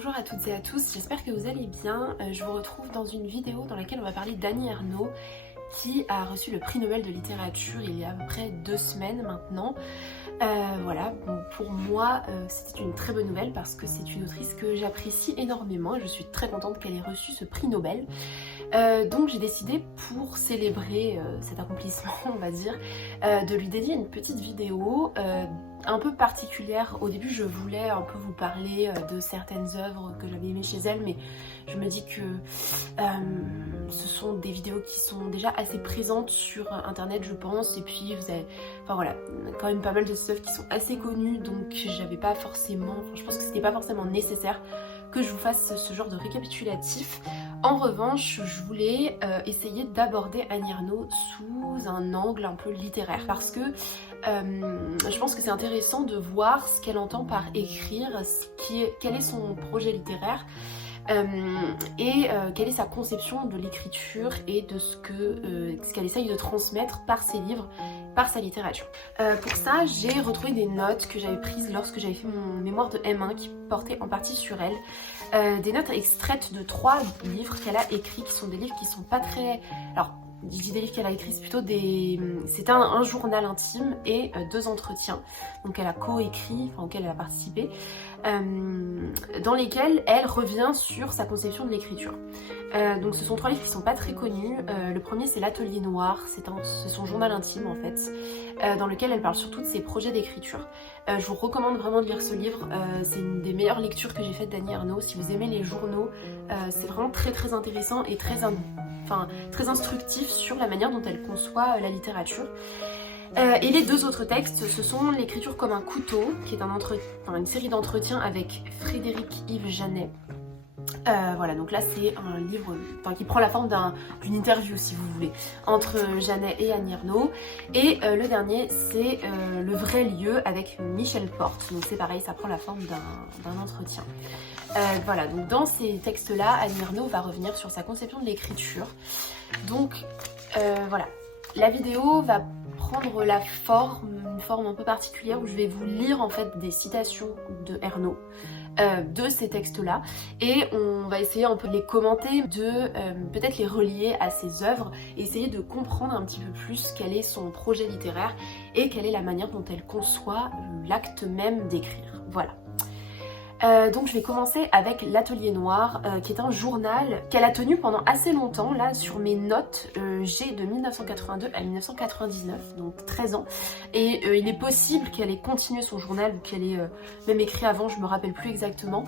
Bonjour à toutes et à tous, j'espère que vous allez bien. Je vous retrouve dans une vidéo dans laquelle on va parler d'Annie Ernaux qui a reçu le prix Nobel de littérature il y a à peu près 2 semaines maintenant. Voilà, bon, pour moi c'était une très bonne nouvelle parce que c'est une autrice que j'apprécie énormément et je suis très contente qu'elle ait reçu ce prix Nobel. Donc j'ai décidé pour célébrer cet accomplissement, on va dire, de lui dédier une petite vidéo un peu particulière. Au début je voulais un peu vous parler de certaines œuvres que j'avais aimées chez elle, mais je me dis que ce sont des vidéos qui sont déjà assez présentes sur internet je pense, et puis vous avez, enfin voilà, quand même pas mal de œuvres qui sont assez connues, donc j'avais pas forcément, je pense que c'était pas forcément nécessaire que je vous fasse ce genre de récapitulatif. En revanche, je voulais essayer d'aborder Annie Ernaux sous un angle un peu littéraire parce que je pense que c'est intéressant de voir ce qu'elle entend par écrire, quel est son projet littéraire et quelle est sa conception de l'écriture et de ce qu'elle essaye de transmettre par ses livres, par sa littérature. Pour ça, j'ai retrouvé des notes que j'avais prises lorsque j'avais fait mon mémoire de M1 qui portait en partie sur elle. Des notes extraites de 3 livres qu'elle a écrits, qui sont des livres qui sont pas très... Alors, je dis des livres qu'elle a écrits, c'est plutôt des... C'est un journal intime et 2 entretiens, donc elle a co-écrit, enfin auquel elle a participé, dans lesquels elle revient sur sa conception de l'écriture. Donc ce sont 3 livres qui sont pas très connus. Le premier c'est L'Atelier Noir, c'est son journal intime en fait, dans lequel elle parle surtout de ses projets d'écriture. Je vous recommande vraiment de lire ce livre, c'est une des meilleures lectures que j'ai faites d'Annie Ernaux. Si vous aimez les journaux, c'est vraiment très intéressant et très instructif sur la manière dont elle conçoit la littérature. Et les 2 autres textes, ce sont L'écriture comme un couteau, qui est une série d'entretiens avec Frédéric Yves Janet. Voilà, donc là c'est un livre qui prend la forme d'une interview si vous voulez, entre Janet et Annie Ernaux. Et le dernier c'est Le vrai lieu avec Michel Porte, donc c'est pareil, ça prend la forme d'un entretien. Voilà, donc dans ces textes-là, Annie Ernaux va revenir sur sa conception de l'écriture. Donc voilà, la vidéo va prendre une forme un peu particulière où je vais vous lire en fait des citations de Ernaux, de ces textes-là, et on va essayer un peu de les commenter, de peut-être les relier à ses œuvres, et essayer de comprendre un petit peu plus quel est son projet littéraire et quelle est la manière dont elle conçoit l'acte même d'écrire. Voilà. Donc je vais commencer avec L'Atelier Noir, qui est un journal qu'elle a tenu pendant assez longtemps. Là sur mes notes, j'ai de 1982 à 1999, donc 13 ans. Et il est possible qu'elle ait continué son journal ou qu'elle ait même écrit avant, je me rappelle plus exactement.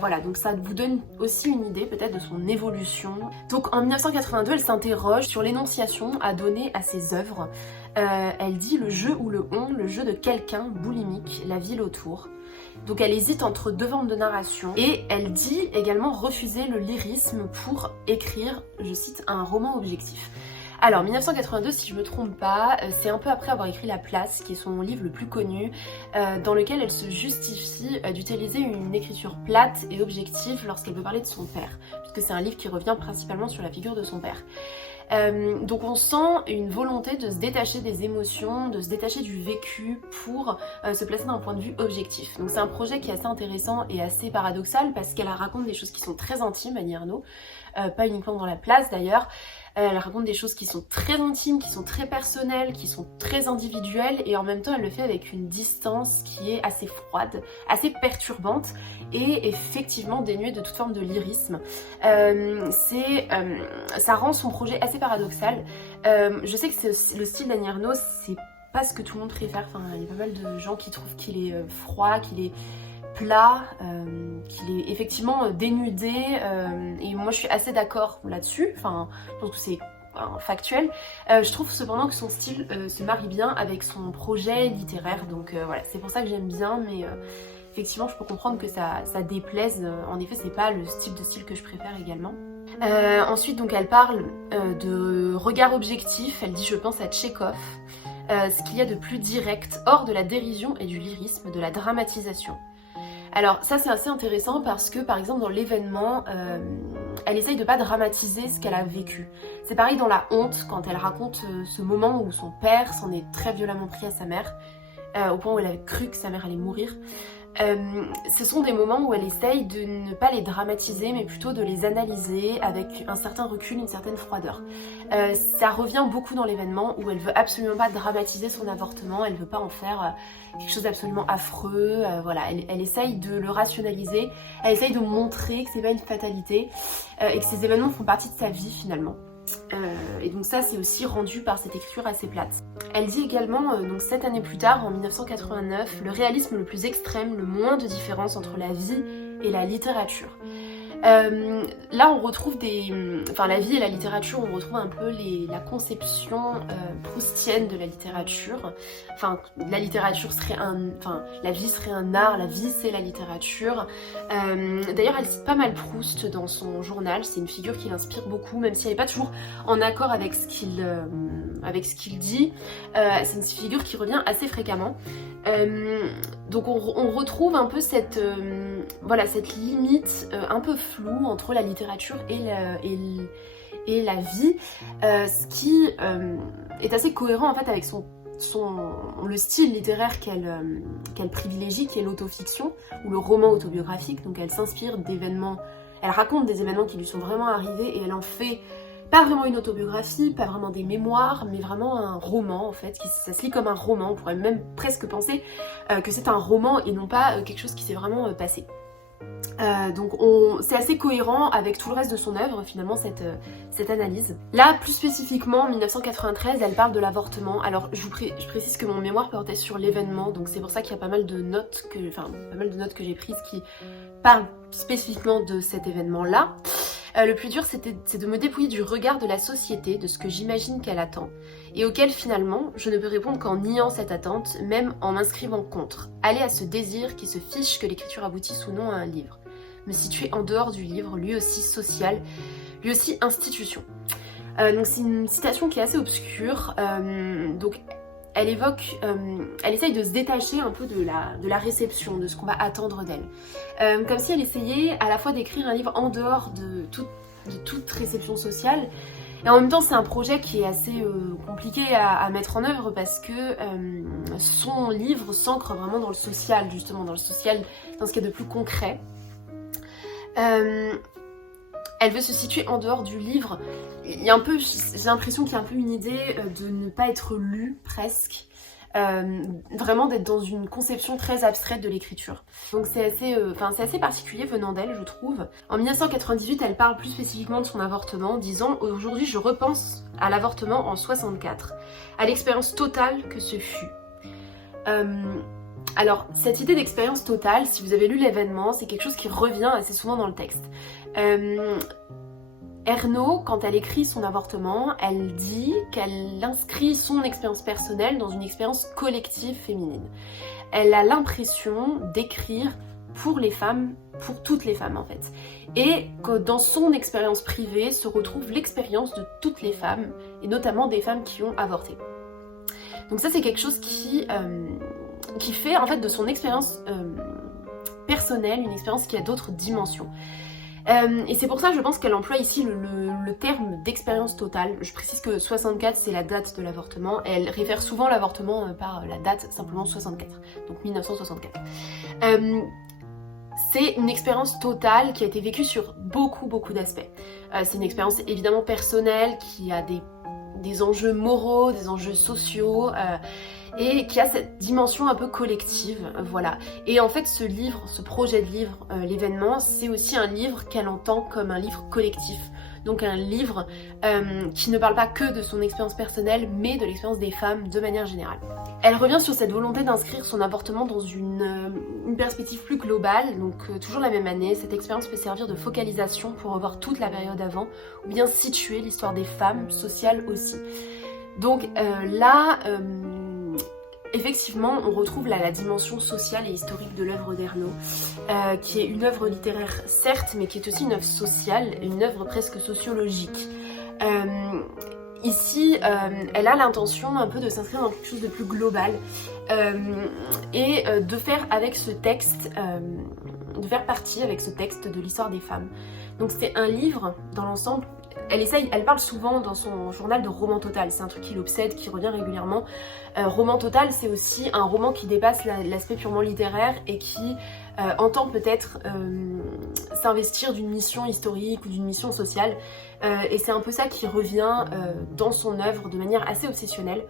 Voilà, donc ça vous donne aussi une idée peut-être de son évolution. Donc en 1982, elle s'interroge sur l'énonciation à donner à ses œuvres. Elle dit le jeu ou le on, le jeu de quelqu'un boulimique, la ville autour. Donc elle hésite entre 2 formes de narration, et elle dit également refuser le lyrisme pour écrire, je cite, un roman objectif. Alors 1982, si je me trompe pas, c'est un peu après avoir écrit La Place, qui est son livre le plus connu, dans lequel elle se justifie d'utiliser une écriture plate et objective lorsqu'elle veut parler de son père, puisque c'est un livre qui revient principalement sur la figure de son père. Donc on sent une volonté de se détacher des émotions, de se détacher du vécu pour se placer d'un point de vue objectif. Donc c'est un projet qui est assez intéressant et assez paradoxal parce qu'elle raconte des choses qui sont très intimes, Annie Ernaux, pas uniquement dans La Place d'ailleurs. Elle raconte des choses qui sont très intimes, qui sont très personnelles, qui sont très individuelles, et en même temps elle le fait avec une distance qui est assez froide, assez perturbante et effectivement dénuée de toute forme de lyrisme. Ça rend son projet assez paradoxal. Je sais que le style d'Annie Ernaux, c'est pas ce que tout le monde préfère. Enfin, il y a pas mal de gens qui trouvent qu'il est froid, qu'il est plat, qu'il est effectivement dénudé, et moi je suis assez d'accord là-dessus, enfin je pense que c'est factuel. Je trouve cependant que son style se marie bien avec son projet littéraire, donc voilà, c'est pour ça que j'aime bien, mais effectivement je peux comprendre que ça déplaise. En effet c'est pas le style que je préfère également. Ensuite donc elle parle de regard objectif, elle dit je pense à Tchekhov, ce qu'il y a de plus direct, hors de la dérision et du lyrisme, de la dramatisation. Alors ça c'est assez intéressant parce que par exemple dans l'événement, elle essaye de pas dramatiser ce qu'elle a vécu. C'est pareil dans La Honte, quand elle raconte ce moment où son père s'en est très violemment pris à sa mère, au point où elle avait cru que sa mère allait mourir. Ce sont des moments où elle essaye de ne pas les dramatiser, mais plutôt de les analyser avec un certain recul, une certaine froideur. Ça revient beaucoup dans l'événement où elle veut absolument pas dramatiser son avortement, elle veut pas en faire quelque chose d'absolument affreux, voilà, elle essaye de le rationaliser, elle essaye de montrer que c'est pas une fatalité et que ces événements font partie de sa vie finalement. Et donc ça c'est aussi rendu par cette écriture assez plate. Elle dit également, donc 7 années plus tard, en 1989, le réalisme le plus extrême, le moins de différence entre la vie et la littérature. Là on retrouve la vie et la littérature, on retrouve un peu la conception proustienne de la littérature. Enfin, la littérature serait la vie serait un art, la vie c'est la littérature. D'ailleurs elle cite pas mal Proust dans son journal, c'est une figure qui l'inspire beaucoup, même si elle n'est pas toujours en accord avec ce qu'il dit. C'est une figure qui revient assez fréquemment. Donc on retrouve un peu cette limite un peu floue entre la littérature et la vie, ce qui est assez cohérent en fait avec le style littéraire qu'elle privilégie, qui est l'autofiction ou le roman autobiographique. Donc elle s'inspire d'événements, elle raconte des événements qui lui sont vraiment arrivés et elle en fait pas vraiment une autobiographie, pas vraiment des mémoires, mais vraiment un roman en fait, ça se lit comme un roman. On pourrait même presque penser que c'est un roman et non pas quelque chose qui s'est vraiment passé. Donc c'est assez cohérent avec tout le reste de son œuvre finalement cette analyse. Là plus spécifiquement en 1993 elle parle de l'avortement. Alors je précise que mon mémoire portait sur l'événement, donc c'est pour ça qu'il y a pas mal de notes que j'ai prises qui parlent spécifiquement de cet événement là. Le plus dur c'est de me dépouiller du regard de la société, de ce que j'imagine qu'elle attend, et auquel finalement je ne peux répondre qu'en niant cette attente, même en m'inscrivant contre. Aller à ce désir qui se fiche que l'écriture aboutisse ou non à un livre. Me situer en dehors du livre, lui aussi social, lui aussi institution. Donc c'est une citation qui est assez obscure, donc elle essaye de se détacher un peu de la réception, de ce qu'on va attendre d'elle. Comme si elle essayait à la fois d'écrire un livre en dehors de toute réception sociale, et en même temps c'est un projet qui est assez compliqué à mettre en œuvre parce que son livre s'ancre vraiment dans le social, justement, dans ce qu'il y a de plus concret. Elle veut se situer en dehors du livre. J'ai l'impression qu'il y a un peu une idée de ne pas être lue presque. Vraiment d'être dans une conception très abstraite de l'écriture. Donc c'est assez particulier venant d'elle, je trouve. En 1998, elle parle plus spécifiquement de son avortement, disant « Aujourd'hui, je repense à l'avortement en 64, à l'expérience totale que ce fut. » Alors, cette idée d'expérience totale, si vous avez lu l'événement, c'est quelque chose qui revient assez souvent dans le texte. Ernaux, quand elle écrit son avortement, elle dit qu'elle inscrit son expérience personnelle dans une expérience collective féminine. Elle a l'impression d'écrire pour les femmes, pour toutes les femmes en fait. Et que dans son expérience privée se retrouve l'expérience de toutes les femmes, et notamment des femmes qui ont avorté. Donc ça c'est quelque chose qui fait en fait de son expérience personnelle une expérience qui a d'autres dimensions. Et c'est pour ça je pense qu'elle emploie ici le terme d'expérience totale. Je précise que 64 c'est la date de l'avortement, et elle réfère souvent l'avortement par la date simplement 64, donc 1964. C'est une expérience totale qui a été vécue sur beaucoup d'aspects. C'est une expérience évidemment personnelle qui a des enjeux moraux, des enjeux sociaux, et qui a cette dimension un peu collective, voilà. Et en fait ce livre, ce projet de livre, l'événement, c'est aussi un livre qu'elle entend comme un livre collectif. Donc un livre qui ne parle pas que de son expérience personnelle, mais de l'expérience des femmes de manière générale. Elle revient sur cette volonté d'inscrire son avortement dans une perspective plus globale, donc toujours la même année. Cette expérience peut servir de focalisation pour revoir toute la période avant, ou bien situer l'histoire des femmes, sociales aussi. Donc là, effectivement, on retrouve là la dimension sociale et historique de l'œuvre d'Ernaux, qui est une œuvre littéraire certes, mais qui est aussi une œuvre sociale, une œuvre presque sociologique. Ici, elle a l'intention un peu de s'inscrire dans quelque chose de plus global et de faire avec ce texte faire partie avec ce texte de l'histoire des femmes. Donc c'est un livre, dans l'ensemble, elle parle souvent dans son journal de roman total, c'est un truc qui l'obsède, qui revient régulièrement. Roman total, c'est aussi un roman qui dépasse l'aspect purement littéraire et qui entend peut-être s'investir d'une mission historique ou d'une mission sociale. Et c'est un peu ça qui revient dans son œuvre de manière assez obsessionnelle.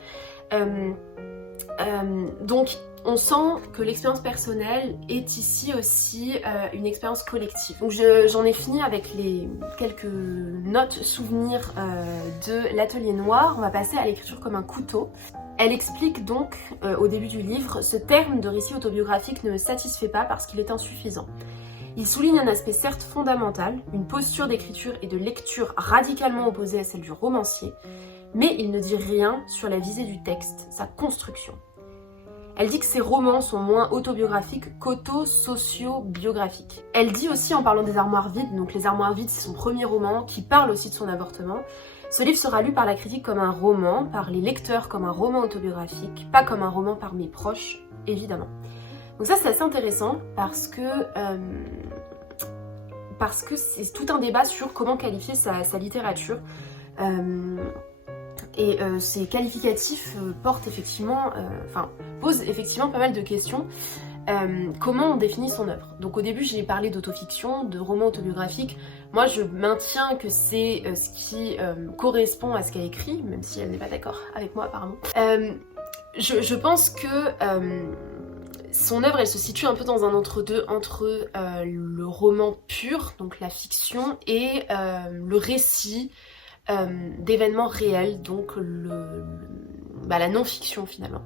Donc on sent que l'expérience personnelle est ici aussi une expérience collective. Donc j'en ai fini avec les quelques notes souvenirs de l'Atelier Noir. On va passer à l'écriture comme un couteau. Elle explique donc au début du livre: ce terme de récit autobiographique ne me satisfait pas parce qu'il est insuffisant. Il souligne un aspect certes fondamental, une posture d'écriture et de lecture radicalement opposée à celle du romancier, mais il ne dit rien sur la visée du texte, sa construction. Elle dit que ses romans sont moins autobiographiques qu'auto-socio-biographiques. Elle dit aussi, en parlant des Armoires vides, donc les Armoires vides c'est son premier roman qui parle aussi de son avortement, ce livre sera lu par la critique comme un roman, par les lecteurs comme un roman autobiographique, pas comme un roman par mes proches, évidemment. Donc ça c'est assez intéressant parce que c'est tout un débat sur comment qualifier sa littérature. Ces qualificatifs posent effectivement pas mal de questions. Comment on définit son œuvre? Donc au début j'ai parlé d'autofiction, de roman autobiographique. Moi je maintiens que c'est ce qui correspond à ce qu'elle écrit, même si elle n'est pas d'accord avec moi apparemment. Je pense que son œuvre elle se situe un peu dans un entre-deux entre le roman pur, donc la fiction, et le récit d'événements réels, donc la non-fiction finalement.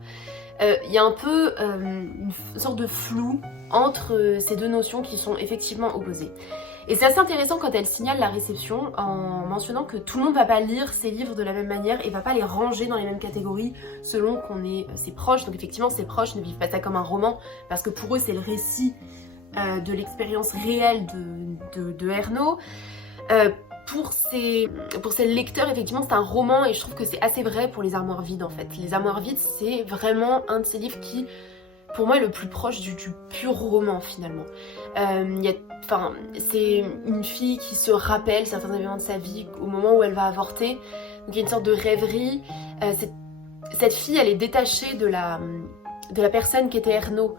Il y a un peu une sorte de flou entre ces deux notions qui sont effectivement opposées. Et c'est assez intéressant quand elle signale la réception en mentionnant que tout le monde va pas lire ses livres de la même manière et va pas les ranger dans les mêmes catégories selon qu'on est ses proches. Donc effectivement ses proches ne vivent pas ça comme un roman parce que pour eux c'est le récit de l'expérience réelle de Ernaux. Pour ses lecteurs, effectivement, c'est un roman et je trouve que c'est assez vrai pour les Armoires vides en fait. Les Armoires vides, c'est vraiment un de ces livres qui, pour moi, est le plus proche du pur roman finalement. C'est une fille qui se rappelle certains événements de sa vie au moment où elle va avorter. Donc il y a une sorte de rêverie. Cette fille, elle est détachée de la personne qui était Ernaux.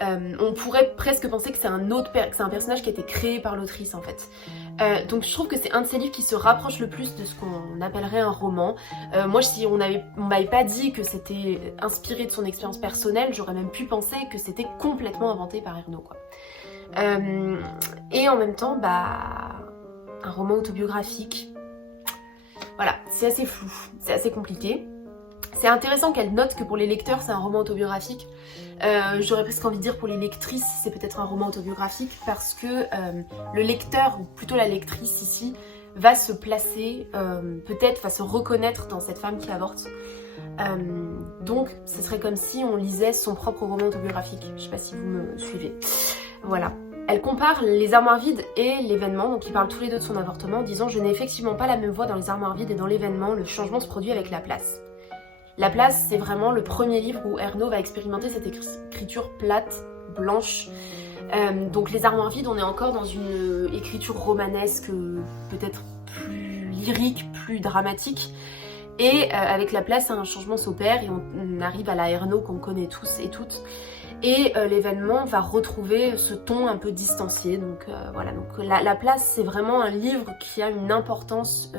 On pourrait presque penser que c'est un personnage qui a été créé par l'autrice en fait. Donc je trouve que c'est un de ces livres qui se rapproche le plus de ce qu'on appellerait un roman. Moi si on m'avait pas dit que c'était inspiré de son expérience personnelle, j'aurais même pu penser que c'était complètement inventé par Ernaux quoi. Et en même temps un roman autobiographique, voilà, c'est assez flou, c'est assez compliqué. C'est intéressant qu'elle note que pour les lecteurs c'est un roman autobiographique. J'aurais presque envie de dire pour les lectrices c'est peut-être un roman autobiographique parce que le lecteur, ou plutôt la lectrice ici, va se placer, peut-être va se reconnaître dans cette femme qui avorte. Donc ce serait comme si on lisait son propre roman autobiographique. Je sais pas si vous me suivez. Voilà. Elle compare les Armoires vides et l'événement, donc ils parlent tous les deux de son avortement en disant: je n'ai effectivement pas la même voix dans les Armoires vides et dans l'événement, le changement se produit avec la place. La place, c'est vraiment le premier livre où Ernaux va expérimenter cette écriture plate, blanche. Donc les Armoires vides, on est encore dans une écriture romanesque, peut-être plus lyrique, plus dramatique. Et avec la place, un changement s'opère et on arrive à la Ernaux qu'on connaît tous et toutes. Et l'événement va retrouver ce ton un peu distancié. Donc voilà, donc la place, c'est vraiment un livre qui a une importance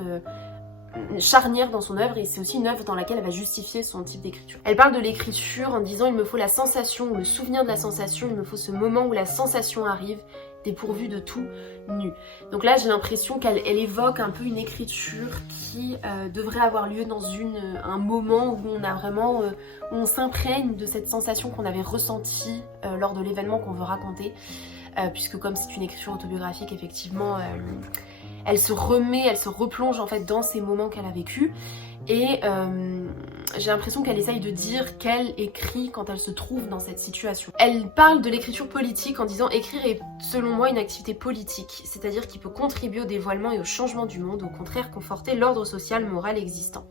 charnière dans son œuvre et c'est aussi une œuvre dans laquelle elle va justifier son type d'écriture. Elle parle de l'écriture en disant: il me faut la sensation ou le souvenir de la sensation, il me faut ce moment où la sensation arrive, dépourvue de tout nu. Donc là j'ai l'impression qu'elle évoque un peu une écriture qui devrait avoir lieu dans un moment où on a vraiment, où on s'imprègne de cette sensation qu'on avait ressentie lors de l'événement qu'on veut raconter, puisque comme c'est une écriture autobiographique, effectivement elle se replonge en fait dans ces moments qu'elle a vécu et j'ai l'impression qu'elle essaye de dire qu'elle écrit quand elle se trouve dans cette situation. Elle parle de l'écriture politique en disant: écrire est selon moi une activité politique, c'est-à-dire qui peut contribuer au dévoilement et au changement du monde, au contraire conforter l'ordre social, moral existant.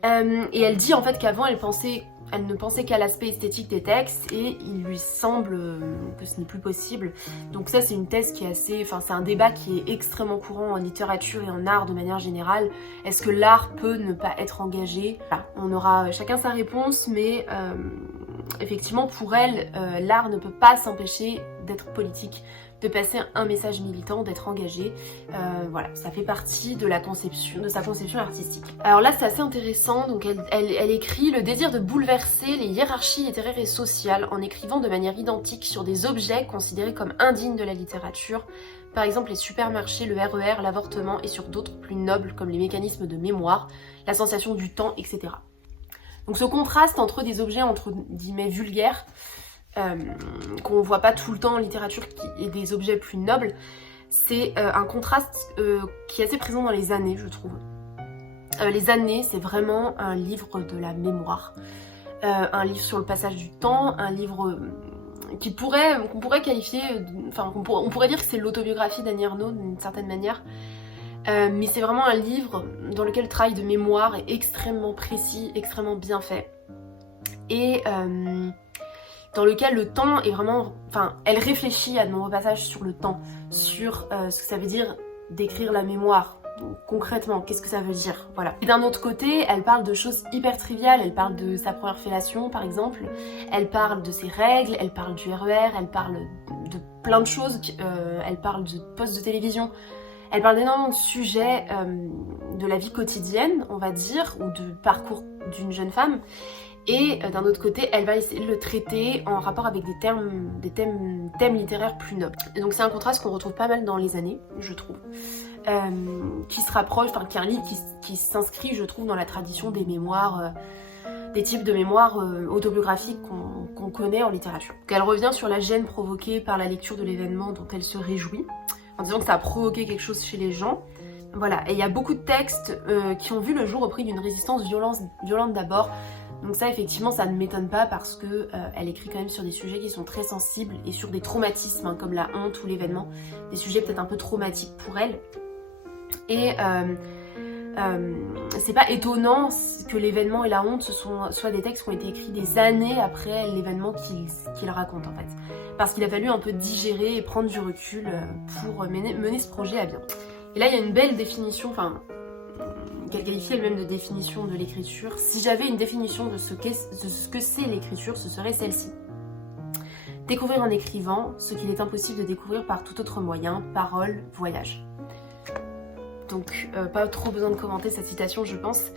Et elle dit en fait qu'avant elle pensait elle ne pensait qu'à l'aspect esthétique des textes et il lui semble que ce n'est plus possible. Donc ça c'est une thèse qui est assez... Enfin c'est un débat qui est extrêmement courant en littérature et en art de manière générale. Est-ce que l'art peut ne pas être engagé? Voilà, on aura chacun sa réponse, mais effectivement pour elle, l'art ne peut pas s'empêcher d'être politique, de passer un message militant, d'être engagé. Voilà, ça fait partie de sa conception artistique. Alors là c'est assez intéressant, donc elle écrit le désir de bouleverser les hiérarchies littéraires et sociales en écrivant de manière identique sur des objets considérés comme indignes de la littérature, par exemple les supermarchés, le RER, l'avortement, et sur d'autres plus nobles comme les mécanismes de mémoire, la sensation du temps, etc. Donc ce contraste entre des objets entre guillemets vulgaires, qu'on voit pas tout le temps en littérature, et des objets plus nobles, c'est un contraste qui est assez présent dans les années, je trouve. Les années, c'est vraiment un livre de la mémoire, un livre sur le passage du temps, un livre qu'on pourrait qualifier, enfin on pourrait dire que c'est l'autobiographie d'Annie Ernaux d'une certaine manière, mais c'est vraiment un livre dans lequel le travail de mémoire est extrêmement précis, extrêmement bien fait, et dans lequel le temps est vraiment... Enfin, elle réfléchit à de nombreux passages sur le temps, sur ce que ça veut dire d'écrire la mémoire. Donc, concrètement, qu'est-ce que ça veut dire? Voilà. Et d'un autre côté, elle parle de choses hyper triviales. Elle parle de sa première fellation, par exemple. Elle parle de ses règles, elle parle du RER, elle parle de plein de choses. Elle parle de postes de télévision. Elle parle d'énormément de sujets de la vie quotidienne, on va dire, ou du parcours d'une jeune femme. Et d'un autre côté, elle va essayer de le traiter en rapport avec des thèmes littéraires plus nobles. Et donc c'est un contraste qu'on retrouve pas mal dans les années, je trouve, qui se rapproche, enfin qui est un livre qui s'inscrit, je trouve, dans la tradition des mémoires, des types de mémoires autobiographiques qu'on connaît en littérature. Donc elle revient sur la gêne provoquée par la lecture de l'événement dont elle se réjouit, en disant que ça a provoqué quelque chose chez les gens. Voilà, et il y a beaucoup de textes qui ont vu le jour au prix d'une résistance violente d'abord. Donc ça, effectivement, ça ne m'étonne pas parce que elle écrit quand même sur des sujets qui sont très sensibles et sur des traumatismes, hein, comme la honte ou l'événement, des sujets peut-être un peu traumatiques pour elle. Et c'est pas étonnant que l'événement et la honte soient des textes qui ont été écrits des années après l'événement qu'il raconte, en fait. Parce qu'il a fallu un peu digérer et prendre du recul pour mener ce projet à bien. Et là, il y a une belle définition, enfin... qu'elle qualifie elle-même de définition de l'écriture. Si j'avais une définition de ce que c'est l'écriture, ce serait celle-ci. Découvrir en écrivant ce qu'il est impossible de découvrir par tout autre moyen, parole, voyage. Donc pas trop besoin de commenter cette citation, je pense.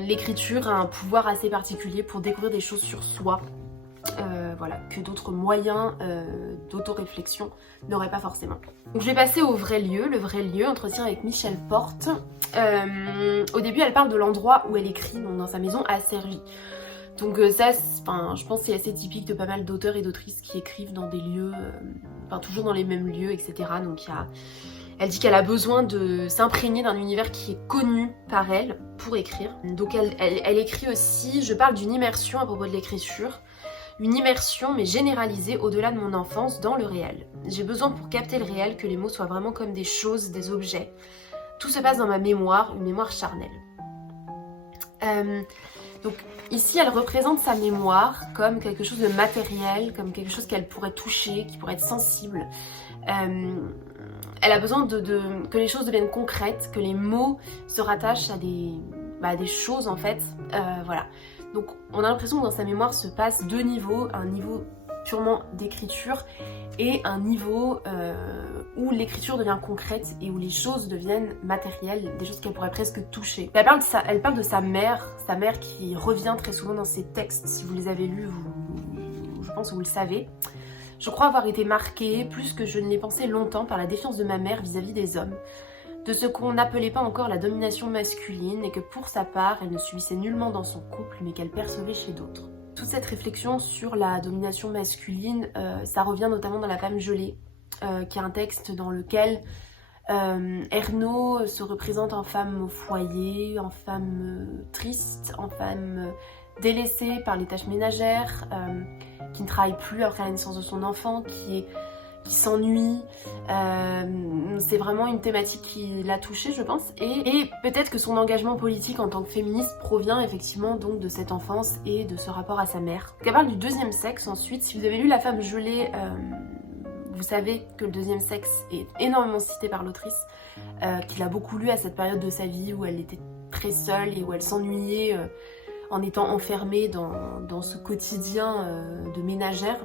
L'écriture a un pouvoir assez particulier pour découvrir des choses sur soi, voilà, que d'autres moyens d'autoréflexion n'auraient pas forcément. Donc je vais passer au vrai lieu, le vrai lieu, entretien avec Michel Porte. Au début elle parle de l'endroit où elle écrit, donc dans sa maison à Cergy. Donc ça, je pense que c'est assez typique de pas mal d'auteurs et d'autrices qui écrivent dans des lieux, toujours dans les mêmes lieux, etc. Donc elle dit qu'elle a besoin de s'imprégner d'un univers qui est connu par elle pour écrire. Donc elle écrit aussi, je parle d'une immersion à propos de l'écriture. Une immersion mais généralisée au-delà de mon enfance dans le réel. J'ai besoin pour capter le réel que les mots soient vraiment comme des choses, des objets. Tout se passe dans ma mémoire, une mémoire charnelle. Donc ici elle représente sa mémoire comme quelque chose de matériel, comme quelque chose qu'elle pourrait toucher, qui pourrait être sensible. Elle a besoin que les choses deviennent concrètes, que les mots se rattachent à des choses en fait. Voilà. Donc on a l'impression que dans sa mémoire se passe deux niveaux, un niveau purement d'écriture et un niveau où l'écriture devient concrète et où les choses deviennent matérielles, des choses qu'elle pourrait presque toucher. Elle parle de sa mère qui revient très souvent dans ses textes. Si vous les avez lus, je pense que vous le savez. Je crois avoir été marquée, plus que je ne l'ai pensé longtemps, par la défiance de ma mère vis-à-vis des hommes, de ce qu'on n'appelait pas encore la domination masculine et que pour sa part, elle ne subissait nullement dans son couple mais qu'elle percevait chez d'autres. Toute cette réflexion sur la domination masculine, ça revient notamment dans La femme gelée, qui est un texte dans lequel Ernaux se représente en femme au foyer, en femme triste, en femme délaissée par les tâches ménagères, qui ne travaille plus après la naissance de son enfant, qui s'ennuie. C'est vraiment une thématique qui l'a touchée, je pense. Et peut-être que son engagement politique en tant que féministe provient effectivement donc de cette enfance et de ce rapport à sa mère. Elle parle du deuxième sexe ensuite. Si vous avez lu La femme gelée, vous savez que le deuxième sexe est énormément cité par l'autrice, qu'il a beaucoup lu à cette période de sa vie où elle était très seule et où elle s'ennuyait en étant enfermée dans ce quotidien de ménagère.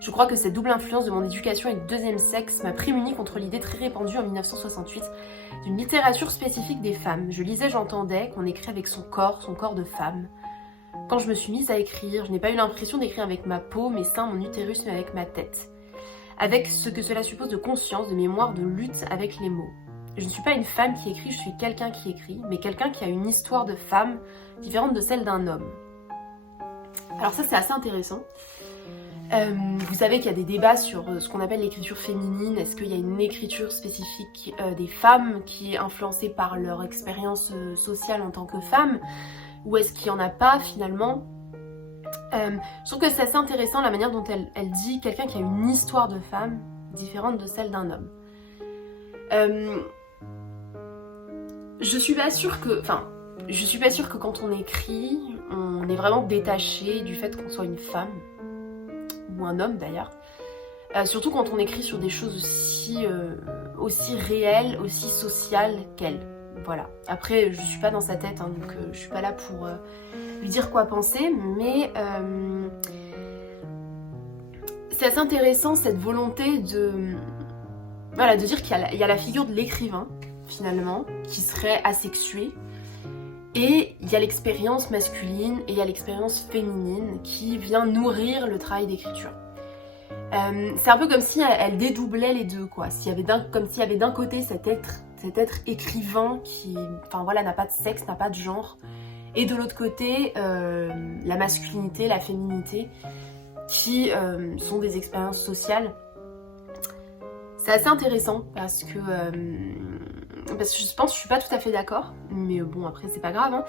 Je crois que cette double influence de mon éducation et du deuxième sexe m'a prémunie contre l'idée très répandue en 1968 d'une littérature spécifique des femmes. Je lisais, j'entendais qu'on écrit avec son corps de femme. Quand je me suis mise à écrire, je n'ai pas eu l'impression d'écrire avec ma peau, mes seins, mon utérus, mais avec ma tête. Avec ce que cela suppose de conscience, de mémoire, de lutte avec les mots. Je ne suis pas une femme qui écrit, je suis quelqu'un qui écrit, mais quelqu'un qui a une histoire de femme différente de celle d'un homme. Alors ça c'est assez intéressant. Vous savez qu'il y a des débats sur ce qu'on appelle l'écriture féminine. Est-ce qu'il y a une écriture spécifique des femmes qui est influencée par leur expérience sociale en tant que femme, ou est-ce qu'il n'y en a pas finalement? Je trouve que c'est assez intéressant la manière dont elle dit quelqu'un qui a une histoire de femme différente de celle d'un homme. Je suis pas sûre que quand on écrit, on est vraiment détaché du fait qu'on soit une femme, ou un homme d'ailleurs. Surtout quand on écrit sur des choses aussi réelles, aussi sociales qu'elle. Voilà. Après, je suis pas dans sa tête, hein, donc je suis pas là pour lui dire quoi penser, mais c'est assez intéressant cette volonté de dire qu'il y a la figure de l'écrivain, finalement, qui serait asexuée, et il y a l'expérience masculine et il y a l'expérience féminine qui vient nourrir le travail d'écriture. C'est un peu comme si elle dédoublait les deux, quoi. Comme s'il y avait d'un côté cet être écrivain qui, n'a pas de sexe, n'a pas de genre, et de l'autre côté, la masculinité, la féminité, qui sont des expériences sociales. C'est assez intéressant parce que je pense que je suis pas tout à fait d'accord, mais bon après c'est pas grave.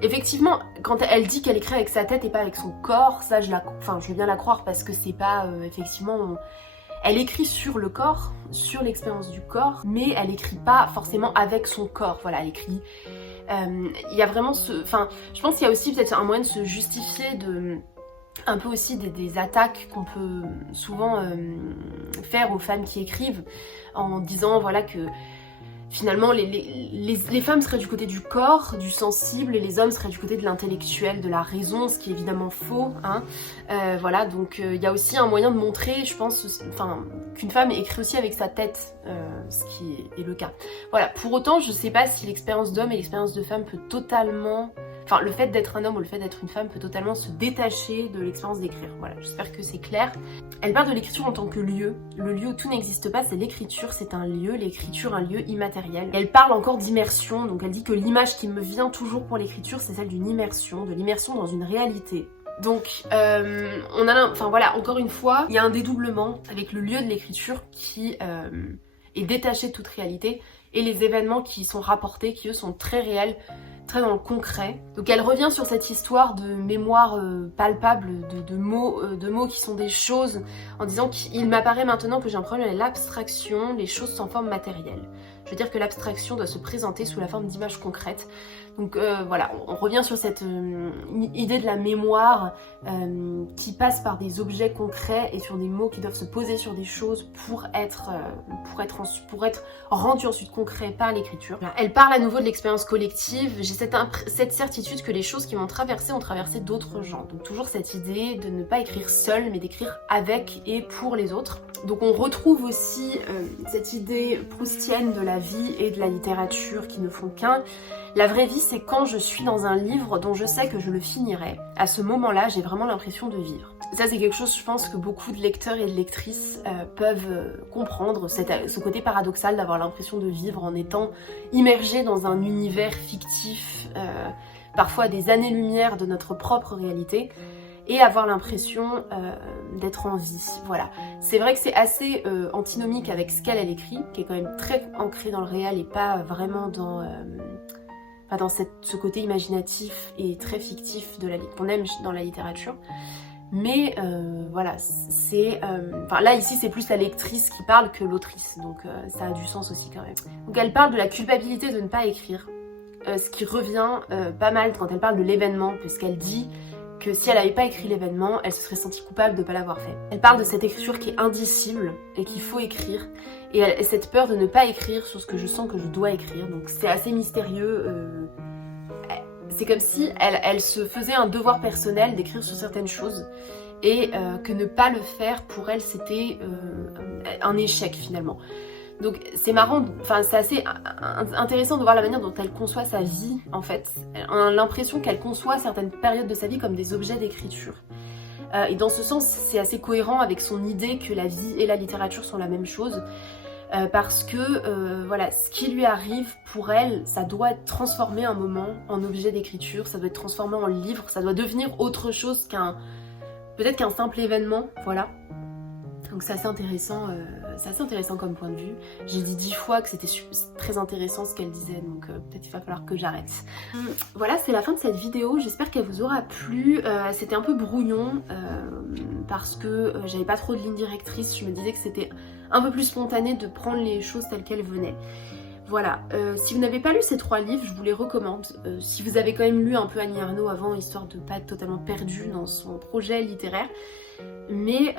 Effectivement, quand elle dit qu'elle écrit avec sa tête et pas avec son corps, ça je veux bien la croire parce que c'est pas effectivement. Elle écrit sur le corps, sur l'expérience du corps, mais elle écrit pas forcément avec son corps. Voilà, elle écrit. Il y a vraiment je pense qu'il y a aussi peut-être un moyen de se justifier un peu aussi des attaques qu'on peut souvent faire aux femmes qui écrivent en disant voilà que finalement les femmes seraient du côté du corps, du sensible, et les hommes seraient du côté de l'intellectuel, de la raison, ce qui est évidemment faux. Voilà, donc il y a aussi un moyen de montrer, je pense, qu'une femme écrit aussi avec sa tête, ce qui est le cas. Voilà, pour autant, je sais pas si l'expérience d'homme et l'expérience de femme peut totalement... le fait d'être un homme ou le fait d'être une femme peut totalement se détacher de l'expérience d'écrire. Voilà, j'espère que c'est clair. Elle parle de l'écriture en tant que lieu. Le lieu où tout n'existe pas, c'est l'écriture, c'est un lieu, l'écriture, un lieu immatériel. Elle parle encore d'immersion, donc elle dit que l'image qui me vient toujours pour l'écriture, c'est celle d'une immersion, de l'immersion dans une réalité. Donc, encore une fois, il y a un dédoublement avec le lieu de l'écriture qui est détaché de toute réalité, et les événements qui y sont rapportés, qui eux sont très réels, très dans le concret. Donc elle revient sur cette histoire de mémoire palpable, de mots qui sont des choses, en disant qu'il m'apparaît maintenant que j'ai un problème avec l'abstraction, les choses sans forme matérielle. Je veux dire que l'abstraction doit se présenter sous la forme d'images concrètes. Donc voilà, on revient sur cette idée de la mémoire qui passe par des objets concrets et sur des mots qui doivent se poser sur des choses pour être rendus ensuite concrets par l'écriture. Elle parle à nouveau de l'expérience collective. J'ai cette certitude que les choses qui m'ont traversé ont traversé d'autres gens. Donc toujours cette idée de ne pas écrire seul, mais d'écrire avec et pour les autres. Donc on retrouve aussi cette idée proustienne de la vie et de la littérature qui ne font qu'un. La vraie vie, c'est quand je suis dans un livre dont je sais que je le finirai. À ce moment-là, j'ai vraiment l'impression de vivre. Ça, c'est quelque chose, je pense, que beaucoup de lecteurs et de lectrices peuvent comprendre, ce côté paradoxal d'avoir l'impression de vivre en étant immergé dans un univers fictif, parfois à des années-lumière de notre propre réalité, et avoir l'impression d'être en vie. Voilà. C'est vrai que c'est assez antinomique avec ce qu'elle écrit, qui est quand même très ancré dans le réel et pas vraiment dans ce côté imaginatif et très fictif qu'on aime dans la littérature. Mais voilà, c'est... Enfin là ici c'est plus la lectrice qui parle que l'autrice, donc ça a du sens aussi quand même. Donc elle parle de la culpabilité de ne pas écrire, ce qui revient pas mal quand elle parle de l'événement, puisqu'elle dit que si elle n'avait pas écrit l'événement, elle se serait sentie coupable de ne pas l'avoir fait. Elle parle de cette écriture qui est indicible et qu'il faut écrire, et cette peur de ne pas écrire sur ce que je sens que je dois écrire, donc c'est assez mystérieux. C'est comme si elle se faisait un devoir personnel d'écrire sur certaines choses, et que ne pas le faire pour elle c'était un échec finalement. Donc c'est marrant, enfin c'est assez intéressant de voir la manière dont elle conçoit sa vie en fait. On a l'impression qu'elle conçoit certaines périodes de sa vie comme des objets d'écriture. Et dans ce sens c'est assez cohérent avec son idée que la vie et la littérature sont la même chose. Parce que voilà, ce qui lui arrive pour elle, ça doit être transformé un moment en objet d'écriture, ça doit être transformé en livre, ça doit devenir autre chose peut-être qu'un simple événement, voilà. Donc c'est assez intéressant comme point de vue. J'ai dit 10 fois que c'était très intéressant ce qu'elle disait, donc peut-être il va falloir que j'arrête. Voilà, c'est la fin de cette vidéo, j'espère qu'elle vous aura plu. C'était un peu brouillon parce que j'avais pas trop de ligne directrice, je me disais que c'était un peu plus spontané de prendre les choses telles qu'elles venaient. Voilà, si vous n'avez pas lu ces 3 livres, je vous les recommande. Si vous avez quand même lu un peu Annie Ernaux avant, histoire de ne pas être totalement perdu dans son projet littéraire. Mais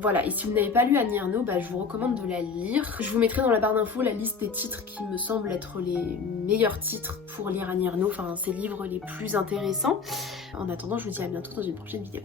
voilà, et si vous n'avez pas lu Annie Ernaux, bah, je vous recommande de la lire. Je vous mettrai dans la barre d'infos la liste des titres qui me semblent être les meilleurs titres pour lire Annie Ernaux, enfin ses livres les plus intéressants. En attendant, je vous dis à bientôt dans une prochaine vidéo.